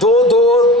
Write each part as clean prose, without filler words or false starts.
2-2,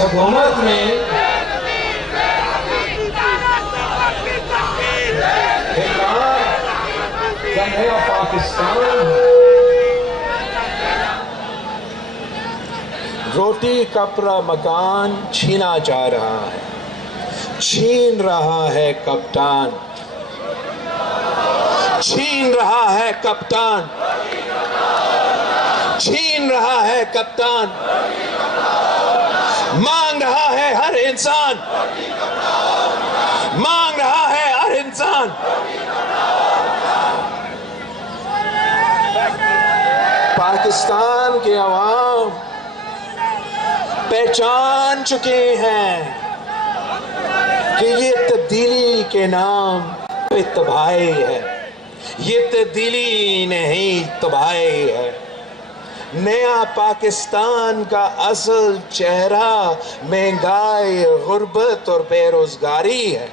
حکومت میں نیا پاکستان روٹی کپڑا مکان چھینا جا رہا ہے، چھین رہا ہے کپتان، چھین رہا ہے کپتان، چھین رہا ہے کپتان، مانگ رہا ہے ہر انسان، مانگ رہا ہے ہر انسان۔ پاکستان کے عوام پہچان چکے ہیں کہ یہ تبدیلی کے نام پہ تباہی ہے، یہ تبدیلی نہیں تباہی ہے۔ نیا پاکستان کا اصل چہرہ مہنگائی، غربت اور بے روزگاری ہے۔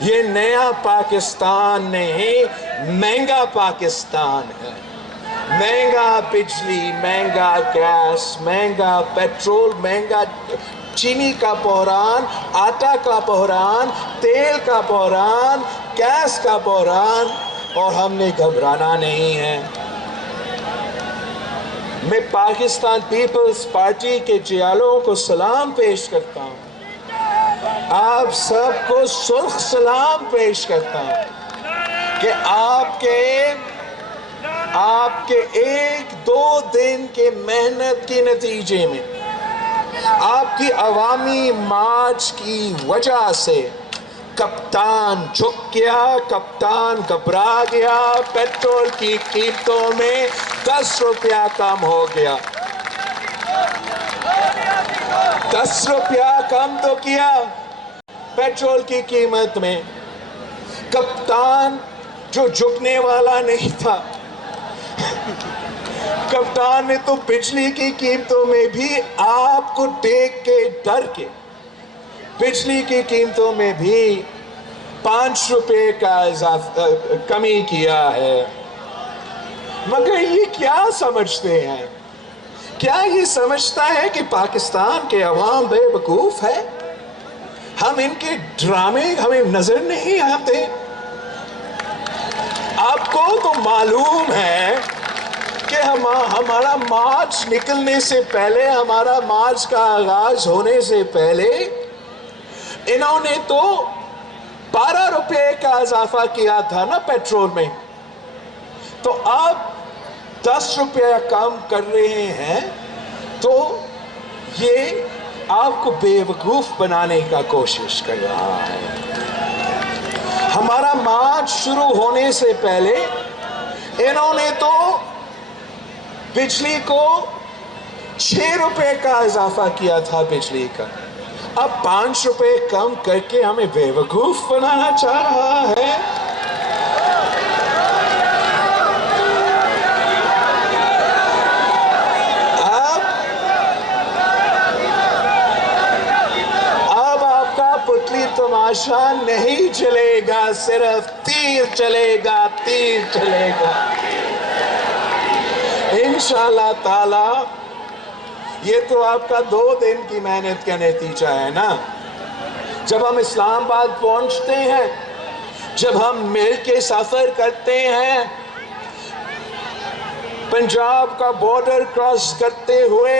یہ نیا پاکستان نہیں، مہنگا پاکستان ہے۔ مہنگا بجلی، مہنگا گیس، مہنگا پیٹرول، مہنگا چینی کا بحران، آٹا کا بحران، تیل کا بحران، گیس کا بحران، اور ہم نے گھبرانا نہیں ہے۔ میں پاکستان پیپلز پارٹی کے جیالوں کو سلام پیش کرتا ہوں، آپ سب کو سرخ سلام پیش کرتا ہوں کہ آپ کے ایک دو دن کے محنت کے نتیجے میں، آپ کی عوامی مارچ کی وجہ سے کپتان جھک گیا، کپتان گھبرا گیا، پیٹرول کی قیمتوں میں 10 روپیہ کم ہو گیا۔ 10 روپیہ کم تو کیا پیٹرول کی قیمت میں۔ کپتان جو جھکنے والا نہیں تھا، کپتان نے تو بجلی کی قیمتوں میں بھی آپ کو دیکھ کے ڈر کے بجلی کی قیمتوں میں بھی 5 روپے کا کمی کیا ہے۔ مگر یہ کیا سمجھتے ہیں؟ کیا یہ سمجھتا ہے کہ پاکستان کے عوام بے وقوف ہے؟ ہم ان کے ڈرامے ہمیں نظر نہیں آتے؟ آپ کو تو معلوم ہے کہ ہمارا مارچ نکلنے سے پہلے، ہمارا مارچ کا آغاز ہونے سے پہلے انہوں نے تو 12 روپے کا اضافہ کیا تھا نا پیٹرول میں، تو آپ 10 روپیہ کم کر رہے ہیں، تو یہ آپ کو بے وقوف بنانے کا کوشش کر رہا ہے۔ ہمارا مارچ شروع ہونے سے پہلے انہوں نے تو بجلی کو 6 روپے کا اضافہ کیا تھا بجلی کا، اب 5 روپے کم کر کے ہمیں بے وقوف بنانا چاہ رہا ہے۔ اب آپ کا پتلی تماشا نہیں چلے گا، صرف تیر چلے گا، تیر چلے گا۔ انشاءاللہ تعالی یہ تو آپ کا 2 دن کی محنت کا نتیجہ ہے نا۔ جب ہم اسلام آباد پہنچتے ہیں، جب ہم مل کے سفر کرتے ہیں، پنجاب کا بارڈر کراس کرتے ہوئے،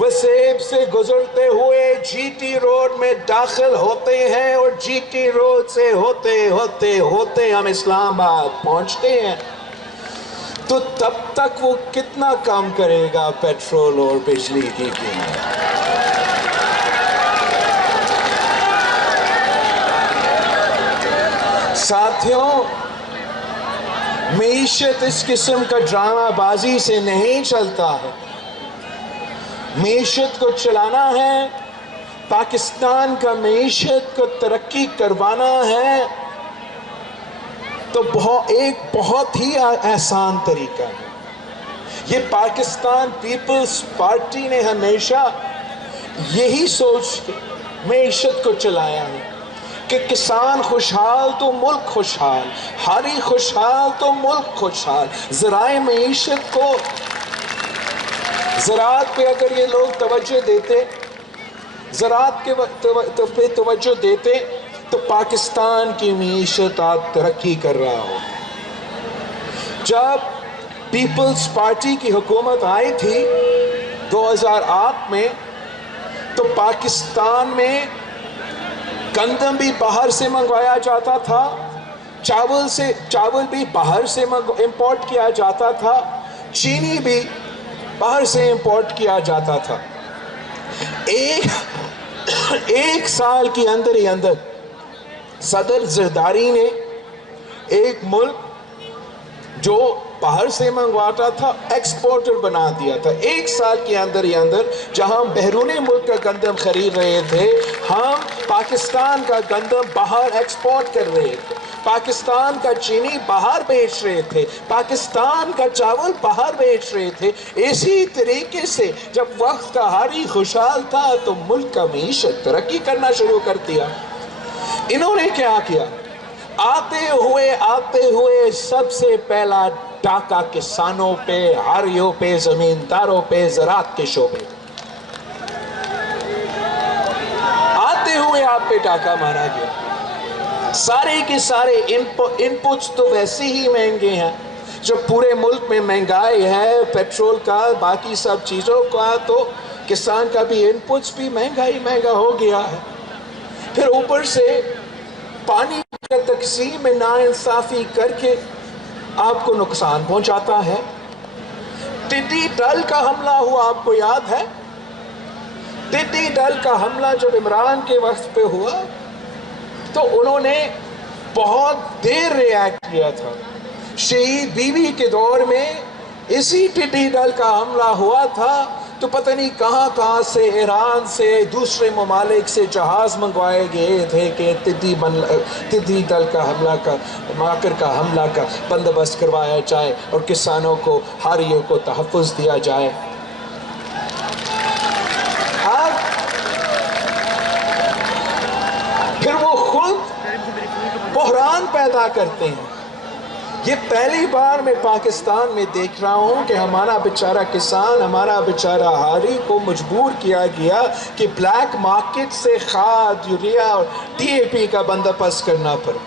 وسیب سے گزرتے ہوئے جی ٹی روڈ میں داخل ہوتے ہیں، اور جی ٹی روڈ سے ہوتے ہم اسلام آباد پہنچتے ہیں، تو تب تک وہ کتنا کم کرے گا پیٹرول اور بجلی کی قیمت؟ ساتھیوں، معیشت اس قسم کا ڈرامہ بازی سے نہیں چلتا ہے۔ معیشت کو چلانا ہے، پاکستان کا معیشت کو ترقی کروانا ہے، تو ایک بہت ہی آسان طریقہ ہے۔ یہ پاکستان پیپلز پارٹی نے ہمیشہ یہی سوچ کے معیشت کو چلایا ہے کہ کسان خوشحال تو ملک خوشحال، ہاری خوشحال تو ملک خوشحال۔ ذرائع معیشت کو، زراعت پہ اگر یہ لوگ توجہ دیتے زراعت کے پہ توجہ دیتے تو پاکستان کی معیشت آج ترقی کر رہا ہو. جب پیپلز پارٹی کی حکومت آئی تھی 2008 میں تو پاکستان میں گندم بھی باہر سے منگوایا جاتا تھا، چاول بھی باہر سے امپورٹ کیا جاتا تھا، چینی بھی باہر سے امپورٹ کیا جاتا تھا. ایک سال کے اندر ہی اندر صدر زرداری نے ایک ملک جو باہر سے منگواتا تھا ایکسپورٹر بنا دیا تھا. ایک سال کے اندر ہی اندر جہاں بیرون ملک کا گندم خرید رہے تھے، ہم پاکستان کا گندم باہر ایکسپورٹ کر رہے تھے، پاکستان کا چینی باہر بیچ رہے تھے، پاکستان کا چاول باہر بیچ رہے تھے. اسی طریقے سے جب وقت کا حالی خوشحال تھا تو ملک کا معیشت ترقی کرنا شروع کر دیا. انہوں نے کیا کیا؟ آتے ہوئے سب سے پہلا ڈاکہ کسانوں پہ، ہاریوں پہ، زمینداروں پہ، زراعت کے شعبے آتے ہوئے آپ پہ ڈاکہ مارا گیا. سارے کے سارے انپٹس تو ویسے ہی مہنگے ہیں، جو پورے ملک میں مہنگائی ہے پیٹرول کا، باقی سب چیزوں کا، تو کسان کا بھی انپٹس بھی مہنگا ہو گیا ہے. پھر اوپر سے پانی کا تقسیم میں ناانصافی کر کے آپ کو نقصان پہنچاتا ہے. ٹڈی دل کا حملہ ہوا، آپ کو یاد ہے؟ ٹڈی دل کا حملہ جب عمران کے وقت پہ ہوا تو انہوں نے بہت دیر ریاکٹ کیا تھا. شہید بیوی کے دور میں اسی ٹڈی دل کا حملہ ہوا تھا تو پتہ نہیں کہاں سے، ایران سے، دوسرے ممالک سے جہاز منگوائے گئے تھے کہ ٹڈی دل کا مکر کا حملہ کا بندوبست کروایا جائے اور کسانوں کو، ہاریوں کو تحفظ دیا جائے. اب پھر وہ خود بحران پیدا کرتے ہیں. یہ پہلی بار میں پاکستان میں دیکھ رہا ہوں کہ ہمارا بیچارہ کسان، ہمارا بیچارہ ہاری کو مجبور کیا گیا کہ بلیک مارکیٹ سے کھاد، یوریا اور ڈی اے پی کا بندوبست کرنا پڑا.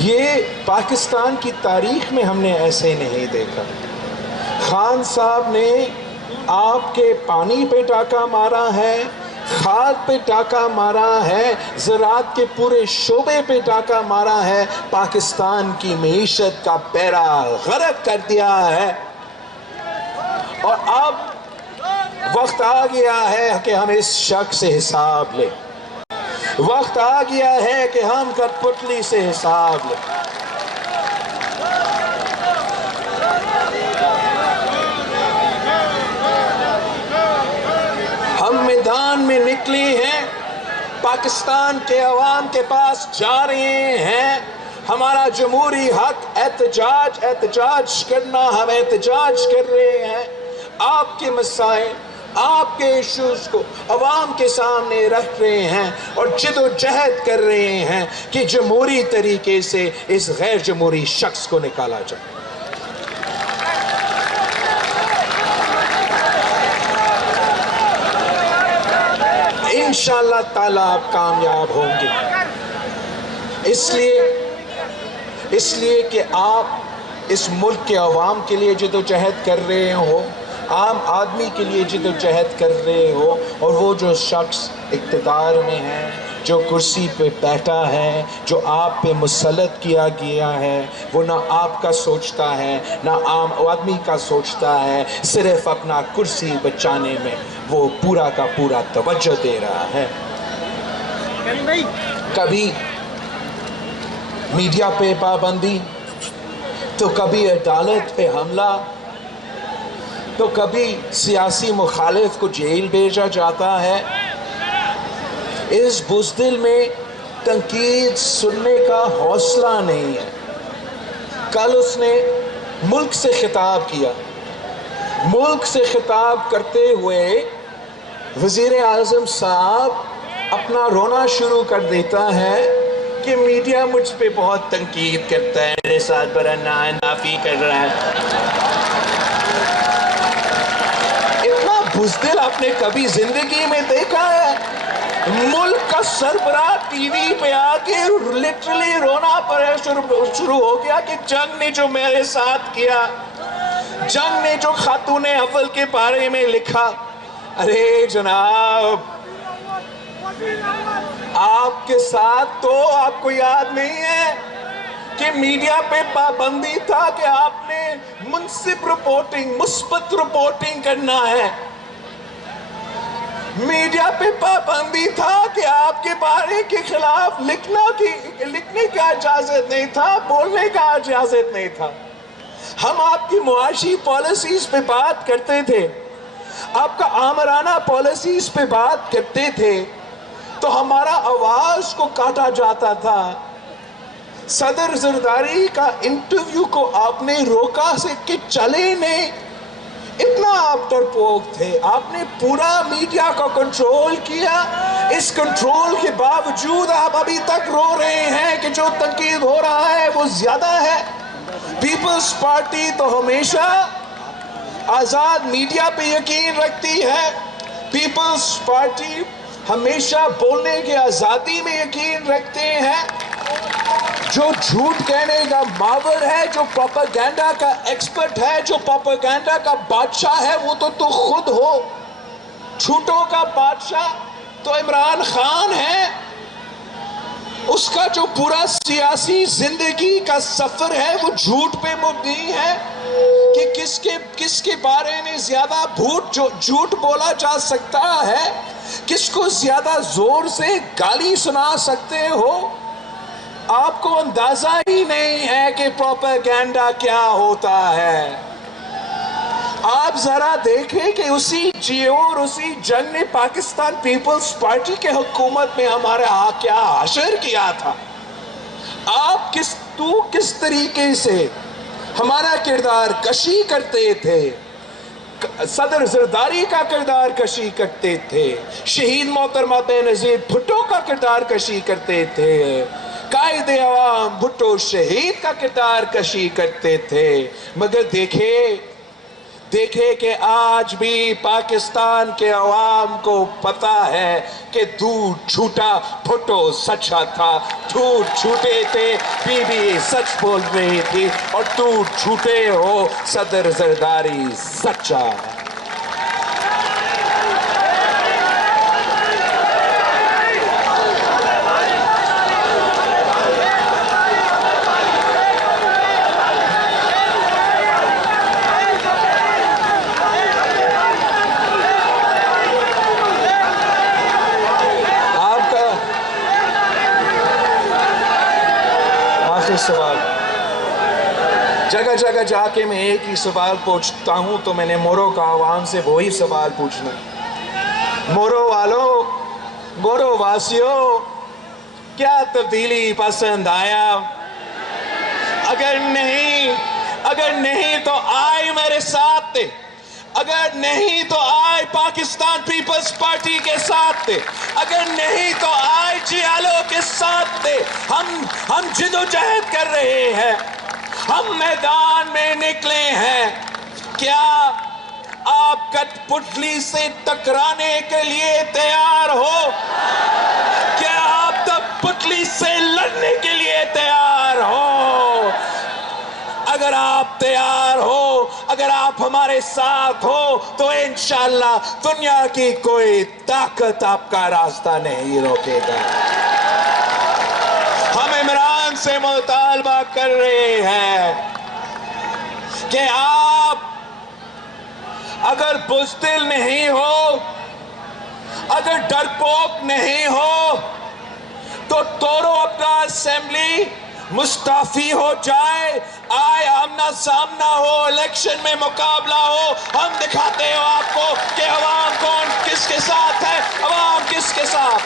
یہ پاکستان کی تاریخ میں ہم نے ایسے نہیں دیکھا. خان صاحب نے آپ کے پانی پہ ڈاکہ مارا ہے، کھاد پہ ڈاکہ مارا ہے، زراعت کے پورے شعبے پہ ڈاکہ مارا ہے، پاکستان کی معیشت کا بیڑا غرق کر دیا ہے. اور اب وقت آ گیا ہے کہ ہم اس شخص سے حساب لیں. وقت آ گیا ہے کہ ہم کٹ پتلی سے حساب لیں. ہم میدان میں نکلے ہیں، پاکستان کے عوام کے پاس جا رہے ہیں. ہمارا جمہوری حق احتجاج کرنا، ہم احتجاج کر رہے ہیں. آپ کے مسائل، آپ کے ایشوز کو عوام کے سامنے رکھ رہے ہیں اور جد و جہد کر رہے ہیں کہ جمہوری طریقے سے اس غیر جمہوری شخص کو نکالا جائے. انشاءاللہ تعالیٰ آپ کامیاب ہوں گے. اس لیے کہ آپ اس ملک کے عوام کے لیے جد و جہد کر رہے ہو، عام آدمی کے لیے جد و جہد کر رہے ہو، اور وہ جو شخص اقتدار میں ہے، جو کرسی پہ بیٹھا ہے، جو آپ پہ مسلط کیا گیا ہے، وہ نہ آپ کا سوچتا ہے نہ عام آدمی کا سوچتا ہے، صرف اپنا کرسی بچانے میں وہ پورا کا پورا توجہ دے رہا ہے. کبھی میڈیا پہ پابندی، تو کبھی عدالت پہ حملہ، تو کبھی سیاسی مخالف کو جیل بھیجا جاتا ہے. اس بزدل میں تنقید سننے کا حوصلہ نہیں ہے. کل اس نے ملک سے خطاب کیا. ملک سے خطاب کرتے ہوئے وزیر اعظم صاحب اپنا رونا شروع کر دیتا ہے کہ میڈیا مجھ پہ بہت تنقید کرتا ہے، میرے ساتھ بڑا ناانصافی کر رہا ہے. اتنا بزدل آپ نے کبھی زندگی میں دیکھا ہے؟ ملک کا سربراہ ٹی وی پہ آ کے لٹرلی رونا پڑا شروع ہو گیا کہ جنگ نے جو میرے ساتھ کیا، جنگ نے جو خاتون اول کے بارے میں لکھا. ارے جناب، آپ کے ساتھ تو آپ کو یاد نہیں ہے کہ میڈیا پہ پابندی تھا کہ آپ نے منصف رپورٹنگ، مثبت رپورٹنگ کرنا ہے. میڈیا پہ پابندی تھا کہ آپ کے بارے کے خلاف لکھنے کا اجازت نہیں تھا، بولنے کا اجازت نہیں تھا. ہم آپ کی معاشی پالیسیز پہ بات کرتے تھے، آپ کا آمرانہ پالیسیز پہ بات کرتے تھے تو ہمارا آواز کو کاٹا جاتا تھا. صدر زرداری کا انٹرویو کو آپ نے روکا سے کہ چلے نہیں. اتنا آپ ڈرپوک تھے. آپ نے پورا میڈیا کو کنٹرول کیا. اس کنٹرول کے باوجود آپ ابھی تک رو رہے ہیں کہ جو تنقید ہو رہا ہے وہ زیادہ ہے. پیپلز پارٹی تو ہمیشہ آزاد میڈیا پہ یقین رکھتی ہے. پیپلز پارٹی ہمیشہ بولنے کی آزادی میں یقین رکھتے ہیں. جو جھوٹ کہنے کا ماہر ہے، جو پروپیگنڈا کا ایکسپرٹ ہے، جو پروپیگنڈا کا بادشاہ ہے، وہ تو خود ہو. جھوٹوں کا بادشاہ تو عمران خان ہے. اس کا جو پورا سیاسی زندگی کا سفر ہے وہ جھوٹ پہ مبنی ہے کہ کس کے بارے میں زیادہ جھوٹ بولا جا سکتا ہے، کس کو زیادہ زور سے گالی سنا سکتے ہو. آپ کو اندازہ ہی نہیں ہے کہ پروپیگنڈا کیا ہوتا ہے. آپ ذرا دیکھیں کہ اسی جیو اور اسی جنگ نے پاکستان پیپلز پارٹی کے حکومت میں ہمارے کیا حشر کیا تھا. آپ کس طریقے سے ہمارا کردار کشی کرتے تھے. صدر زرداری کا کردار کشی کرتے تھے، شہید محترمہ بینظیر بھٹو کا کردار کشی کرتے تھے، قائد عوام بھٹو شہید کا کردار کشی کرتے تھے. مگر دیکھے کہ آج بھی پاکستان کے عوام کو پتا ہے کہ دودھ جھوٹا بھٹو سچا تھا. دودھ جھوٹے تھے، بی بی سچ بول رہی تھی، اور دودھ جھوٹے ہو صدر زرداری سچا. سوال جگہ جگہ جا کے میں ایک ہی سوال پوچھتا ہوں، تو میں نے مورو کا عوام سے وہی سوال پوچھنا. مورو والو، مورو واسیو، کیا تبدیلی پسند آیا؟ اگر نہیں تو آئے میرے ساتھ تھے. اگر نہیں تو آئے پاکستان پیپلز پارٹی کے ساتھ تھے. اگر نہیں تو آئے جیالو کے ساتھ تھے. ہم جدوجہد کر رہے ہیں، ہم میدان میں نکلے ہیں. کیا آپ کٹ پتلی سے ٹکرانے کے لیے تیار ہو؟ کیا آپ کٹ پتلی سے لڑنے کے لیے تیار ہو؟ اگر آپ تیار ہو، اگر آپ ہمارے ساتھ ہو، تو انشاءاللہ دنیا کی کوئی طاقت آپ کا راستہ نہیں روکے گا. ہم عمران سے مطالبہ کر رہے ہیں کہ آپ اگر بزدل نہیں ہو، اگر ڈرپوک نہیں ہو، تو توڑو اپنا اسمبلی، مستعفی ہو جائے. آئے آمنا سامنا ہو، الیکشن میں مقابلہ ہو. ہم دکھاتے ہو آپ کو کہ عوام کون کس کے ساتھ ہے، عوام کس کے ساتھ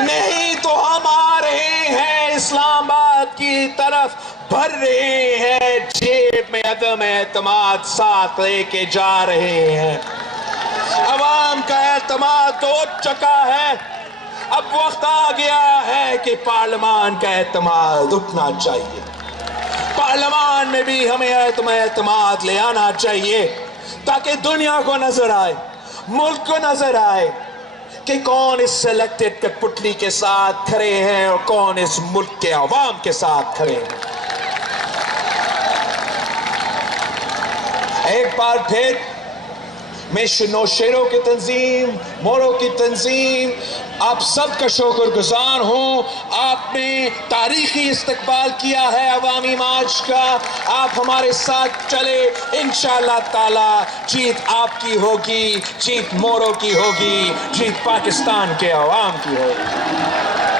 نہیں تو ہم آ رہے ہیں اسلام آباد کی طرف، بھر رہے ہیں جیب میں عدم اعتماد ساتھ لے کے جا رہے ہیں. عوام کا اعتماد تو اٹھ چکا ہے. اب وقت آ گیا ہے کہ پارلیمان کا اعتماد اٹھنا چاہیے. پارلیمان میں بھی ہمیں اعتماد لے آنا چاہیے تاکہ دنیا کو نظر آئے، ملک کو نظر آئے کہ کون اس سلیکٹڈ کٹ پتلی کے ساتھ کھڑے ہیں اور کون اس ملک کے عوام کے ساتھ کھڑے ہیں۔ ایک بار پھر میں نوشیروں کی تنظیم، موروں کی تنظیم، آپ سب کا شکر گزار ہوں۔ آپ نے تاریخی استقبال کیا ہے عوامی مارچ کا، آپ ہمارے ساتھ چلے، انشاءاللہ تعالی جیت آپ کی ہوگی، جیت موروں کی ہوگی، جیت پاکستان کے عوام کی ہوگی۔